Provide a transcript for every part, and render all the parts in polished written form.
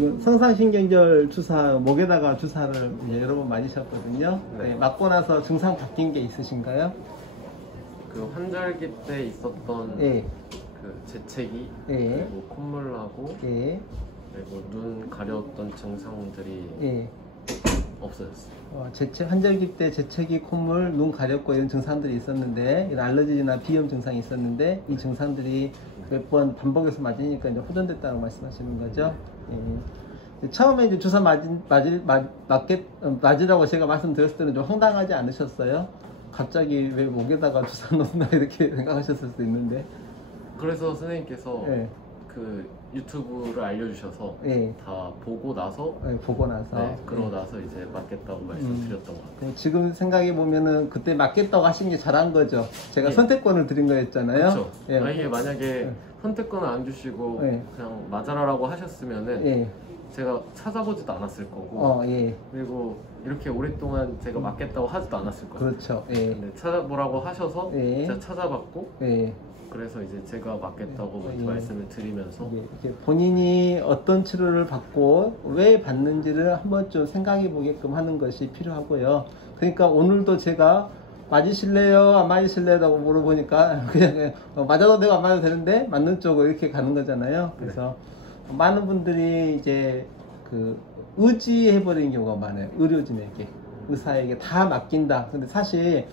지금 성상신경절 주사, 목에다가 주사를 이제 여러 번 맞으셨거든요. 네. 네, 맞고 나서 증상 바뀐 게 있으신가요? 그 환절기 때 있었던 예. 그 재채기, 예. 그리고 콧물 나고, 예. 그리고 눈 가려웠던 증상들이 예. 없어졌어요. 환절기 때 재채기, 콧물, 눈 가렵고 이런 증상들이 있었는데, 이런 알러지나 비염 증상이 있었는데, 이 증상들이 몇 번 반복해서 맞으니까 이제 호전됐다고 말씀하시는 거죠. 예. 처음에 이제 주사 맞으라고 제가 말씀드렸을 때는 좀 황당하지 않으셨어요? 갑자기 왜 목에다가 주사 놓나 이렇게 생각하셨을 수도 있는데. 그래서 선생님께서 예. 그 유튜브를 알려주셔서 예. 다 보고 나서 예, 보고 나서. 네, 그러고 나서 이제 맞겠다고 말씀드렸던 것 같아요. 지금 생각해 보면은 그때 맞겠다고 하신 게 잘한 거죠. 제가 예. 선택권을 드린 거였잖아요. 그렇죠. 예. 만약에 예. 선택권을 안 주시고 예. 그냥 맞아라라고 하셨으면은 예. 제가 찾아보지도 않았을 거고, 예. 그리고 이렇게 오랫동안 제가 맞겠다고 하지도 않았을 거예요. 그렇죠. 예. 근데 찾아보라고 하셔서 예. 제가 찾아봤고, 예. 그래서 이제 제가 맞겠다고 예. 말씀을 드리면서 이게 본인이 어떤 치료를 받고 왜 받는지를 한번 좀 생각해 보게끔 하는 것이 필요하고요. 그러니까 오늘도 제가 맞으실래요? 안 맞으실래요? 라고 물어보니까 그냥 맞아도 되고 안 맞아도 되는데 맞는 쪽으로 이렇게 가는 거잖아요. 그래서 많은 분들이 이제 그 의지해버리는 경우가 많아요. 의료진에게, 의사에게 다 맡긴다. 근데 사실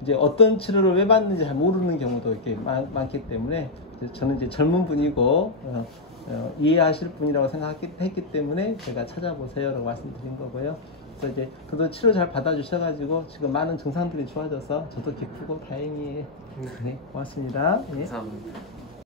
이제 어떤 치료를 왜 받는지 잘 모르는 경우도 이렇게 많기 때문에 저는 이제 젊은 분이고 이해하실 분이라고 생각했기 때문에 제가 찾아보세요라고 말씀드린 거고요. 그래서 이제 그래도 치료 잘 받아주셔가지고 지금 많은 증상들이 좋아져서 저도 기쁘고 다행이에요. 네, 고맙습니다. 예. 감사합니다.